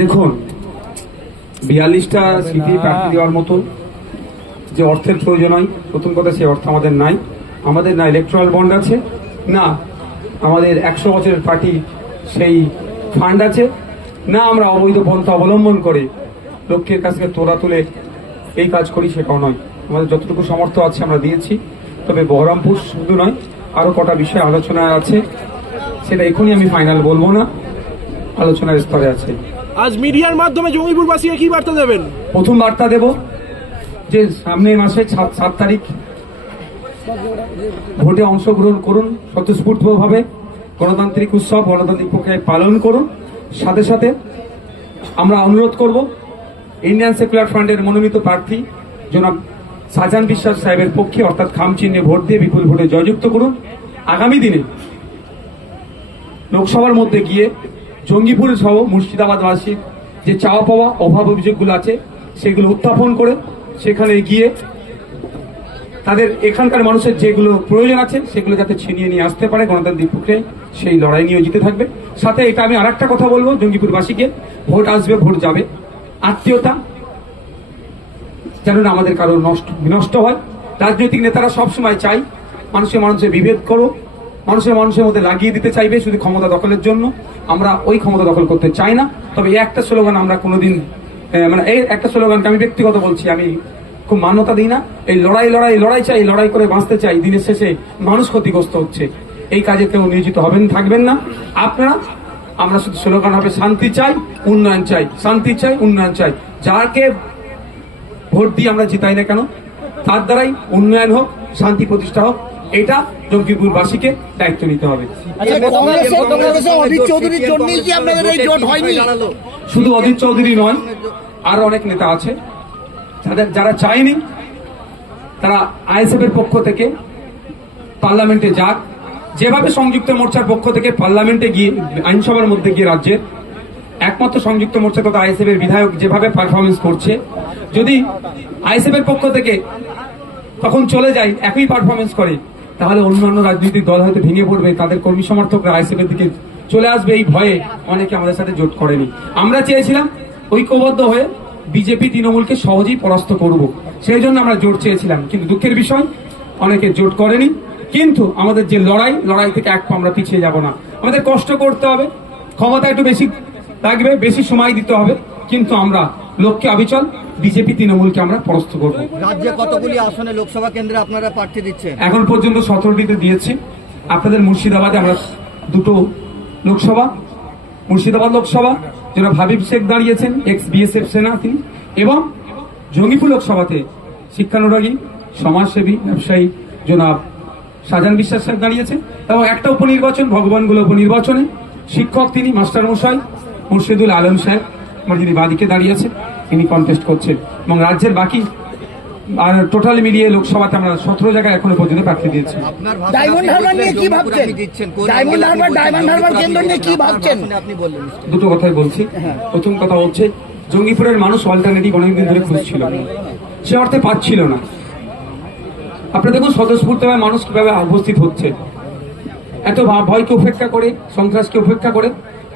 দেখুন বিয়াল্লিশটা সিটি প্রার্থী দেওয়ার মতো যে অর্থের প্রয়োজন হয় প্রথম কথা সেই অর্থ আমাদের নাই। আমাদের না ইলেকট্রাল বন্ড আছে না আমাদের একশো বছরের পার্টি সেই ফান্ড আছে না আমরা অবৈধ পন্থা অবলম্বন করে লক্ষ্যের কাছ তোলা তুলে এই কাজ করি সেটাও নয়। আমাদের যতটুকু সামর্থ্য আছে আমরা দিয়েছি তবে বহরমপুর শুধু নয় আরও কটা বিষয় আলোচনা আছে সেটা এখনই আমি ফাইনাল বলব না। আলোচনার স্তরে আছে। আজ মিডিয়ার মাধ্যমে জঙ্গিপুরবাসীকে কি বার্তা দেবেন। প্রথম বার্তা দেব যে সামনের মাসে সাত সাত তারিখ ভোটে অংশগ্রহণ করুন স্বতঃস্ফূর্তভাবে গণতান্ত্রিক উৎসব গণতান্ত্রিক প্রক্রিয়ায় পালন করুন। সাথে সাথে আমরা অনুরোধ করব ইন্ডিয়ান সেকুলার ফ্রন্টের মনোনীত প্রার্থী জনাব সাজান বিশ্বাস সাহেবের পক্ষে অর্থাৎ খাম চিহ্নে ভোট দিয়ে বিপুল ভোটে জয়যুক্ত করুন। আগামী দিনে লোকসভার মধ্যে গিয়ে জঙ্গিপুর সহ মুর্শিদাবাদবাসীর যে চাওয়া পাওয়া অভাব অভিযোগগুলো আছে, সেগুলো উত্থাপন করে সেখানে গিয়ে তাদের এখানকার মানুষের যেগুলো প্রয়োজন আছে, সেগুলো যাতে ছিনিয়ে নিয়ে আসতে পারে গণতান্ত্রিক পক্ষে সেই লড়াই নিয়ে জিতে থাকবে। সাথে এটা আমি আর কথা বলব জঙ্গিপুরবাসীকে, ভোট আসবে, ভোট যাবে। আত্মীয়তা যেন না আমাদের কারও নষ্ট, বিনষ্ট হয়। রাজনৈতিক নেতারা সবসময় চাই মানুষের মানুষের বিভেদ করো মানুষের মানুষের মধ্যে লাগিয়ে দিতে চাইবে শুধু ক্ষমতা দখলের জন্য। আমরা ওই ক্ষমতা দখল করতে চাই না। তবে এই একটা স্লোগান আমরা কোনোদিন মানে এই একটা স্লোগানকে আমি ব্যক্তিগত বলছি, আমি খুব মান্যতা দিই না। এই লড়াই লড়াই লড়াই চাই, লড়াই করে বাঁচতে চাই, দিনের শেষে মানুষ ক্ষতিগ্রস্ত হচ্ছে। এই কাজে কেউ নিয়োজিত হবেন, থাকবেন না। আপনারা, আমরা শুধু স্লোগান হবে, শান্তি চাই, উন্নয়ন চাই, শান্তি চাই, উন্নয়ন চাই। যাকে ভোট দিয়ে আমরা জিতাই না কেন, তার দ্বারাই উন্নয়ন হোক, শান্তি প্রতিষ্ঠা হোক এটা জঙ্গিপুরবাসীকে দায়িত্ব নিতে হবে। আচ্ছা কংগ্রেসের কংগ্রেসের অধীর চৌধুরীর জন্যই কি আপনাদের এই জোট হয়নি? শুধু অজিত চৌধুরী নয় আরও অনেক নেতা আছে। যাদের যারা চায়নি তারা আইএসএফ এর পক্ষ থেকে পার্লামেন্টে যাক। যেভাবে সংযুক্ত মোর্চার পক্ষ থেকে পার্লামেন্টে গিয়ে আইনসভার মধ্যে গিয়ে রাজ্যের একমাত্র সংযুক্ত মোর্চা তথা আইএসএফ এর বিধায়ক যেভাবে পারফরমেন্স করছে যদি আইএসএফ এর পক্ষ থেকে তখন চলে যায় একই পারফরমেন্স করে। তাহলে অন্যান্য রাজনৈতিক দল হয়তো ভেঙে পড়বে, তাদের কর্মী সমর্থকরা আইএসএফ এর দিকে চলে আসবে, এই ভয়ে অনেকে আমাদের সাথে জোট করেনি। আমরা চেয়েছিলাম ঐক্যবদ্ধ হয়ে বিজেপি তৃণমূলকে সহজেই পরাস্ত করব, সেই জন্য আমরা জোট চেয়েছিলাম। কিন্তু দুঃখের বিষয়, অনেকে জোট করেনি। কিন্তু আমাদের যে লড়াই লড়াই থেকে এক আমরা পিছিয়ে যাব না। আমাদের কষ্ট করতে হবে, ক্ষমতা একটু বেশি লাগবে, বেশি সময় দিতে হবে। কিন্তু আমরা লক্ষ্যে অবিচল বিজেপি তৃণমূলকে আমরা পরাস্ত করব। রাজ্যে কতগুলি আসনে লোকসভা কেন্দ্রে আপনারা প্রার্থী দিচ্ছেন? এখন পর্যন্ত সতেরোটিতে দিয়েছি। আপনাদের মুর্শিদাবাদে আমরা দুটো লোকসভা মুর্শিদাবাদ লোকসভা যেন হাবিব শেখ দাঁড়িয়েছেন এক্স বিএসএফ সেনা তিনি এবং জঙ্গিপুর লোকসভাতে শিক্ষানুরাগী সমাজসেবী ব্যবসায়ী জনাব সাজান বিশ্বাস সাহেব দাঁড়িয়েছেন এবং একটা উপনির্বাচন ভগবানগুলো উপনির্বাচনে শিক্ষক তিনি মাস্টার মশাই মুর্শিদুল আলম সাহেব। আমার যিনি বাদিকে দাঁড়িয়েছে তিনি কন্টেস্ট করছেন। এবং রাজ্যের বাকি আর টোটাল মিলিয়ে লোকসভাতে আমরা সতেরো জায়গায় এখনও পর্যন্ত প্রার্থী দিয়েছি। ডায়মন্ড হারবার নিয়ে কি ভাবছেন? ডায়মন্ড হারবার- ডায়মন্ড হারবার কেন্দ্র নিয়ে কি ভাবছেন? আসনে আপনি বললেন দুটো কথাই বলছি। প্রথম কথা হচ্ছে জঙ্গিপুরের মানুষ অল্টারনেটিভ অনেকদিন ধরে খুঁজছিল সে অর্থে পাচ্ছিল না। আপনি দেখুন স্বতঃস্ফূর্তভাবে মানুষ কীভাবে উপস্থিত হচ্ছে। এত ভয়কে উপেক্ষা করে সন্ত্রাসকে উপেক্ষা করে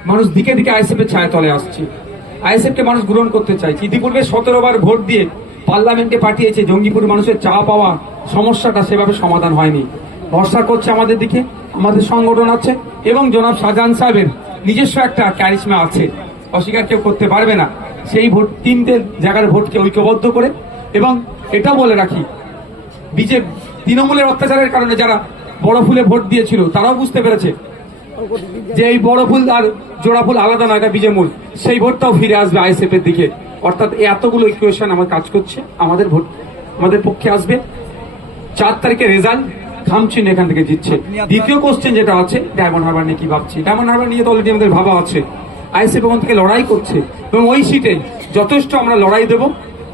মানুষ দিকে দিকে আইএসএফ এর ছায়া তলে আসছে। আইএসএফ কে মানুষ গ্রহণ করতে চাইছে ইতিপূর্বে সতেরো বার ভোট দিয়ে পার্লামেন্টে পাঠিয়েছে জঙ্গিপুর মানুষের চা পাওয়া। সমস্যাটা সেভাবে সমাধান হয়নি। ভরসা করছে আমাদের দিকে, আমাদের সংগঠন আছে এবং জনাব শাহজাহান সাহেবের নিজস্ব একটা ক্যারিশমা আছে। অস্বীকার কেউ করতে পারবে না। সেই ভোট, তিনটে জায়গার ভোটকে ঐক্যবদ্ধ করে এবং এটাও বলে রাখি, বিজেপি, তৃণমূলের অত্যাচারের কারণে যারা বড় ফুলে ভোট দিয়েছিল, তারাও বুঝতে পেরেছে যে এই বড় ফুল আর জোড়া ফুল আলাদা নয় এটা বিজেমূল সেই ভোটটাও ফিরে আসবে আইএসএফ এর দিকে। অর্থাৎ এতগুলো ইকুয়েশন আমার কাজ করছে। আমাদের ভোট, আমাদের পক্ষে আসবে। চার তারিখে রেজাল্ট খামচিন এখান থেকে জিতছে। দ্বিতীয় কোশ্চেন যেটা আছে ডায়মন্ড হারবার নিয়ে কি ভাবছি? ডায়মন্ড হারবার নিয়ে তো অলরেডি আমাদের ভাবা আছে। আইএসএফ ওখান থেকে লড়াই করছে। এবং ওই সিটে যথেষ্ট আমরা লড়াই দেব।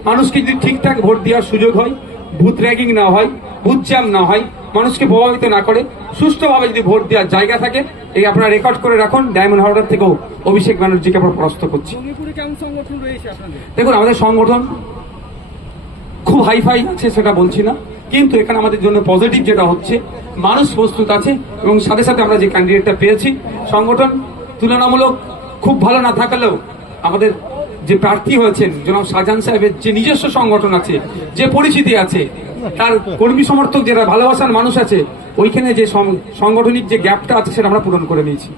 মানুষকে যদি ঠিকঠাক ভোট দেওয়ার সুযোগ হয় বুথ র্যাগিং না হয় বুথ জ্যাম না হয় মানুষকে প্রভাবিত না করে সুষ্ঠুভাবে যদি ভোট দেওয়ার জায়গা থাকে এই আপনারা রেকর্ড করে রাখুন ডায়মন্ড হারবার থেকেও অভিষেক ব্যানার্জিকে আমরা পরাস্ত করছি। দেখুন আমাদের সংগঠন খুব হাইফাই আছে সেটা বলছি না কিন্তু এখানে আমাদের জন্য পজিটিভ যেটা হচ্ছে মানুষ প্রস্তুত আছে এবং সাথে সাথে আমরা যে ক্যান্ডিডেটটা পেয়েছি সংগঠন তুলনামূলক খুব ভালো না থাকলেও আমাদের যে প্রার্থী হয়েছেন জনাব শাহজাহান সাহেবের যে নিজস্ব সংগঠন আছে যে পরিচিতি আছে তার কর্মী সমর্থক যারা ভালোবাসার মানুষ আছে ওইখানে যে সং- সাংগঠনিক যে গ্যাপটা আছে সেটা আমরা পূরণ করে নিয়েছি।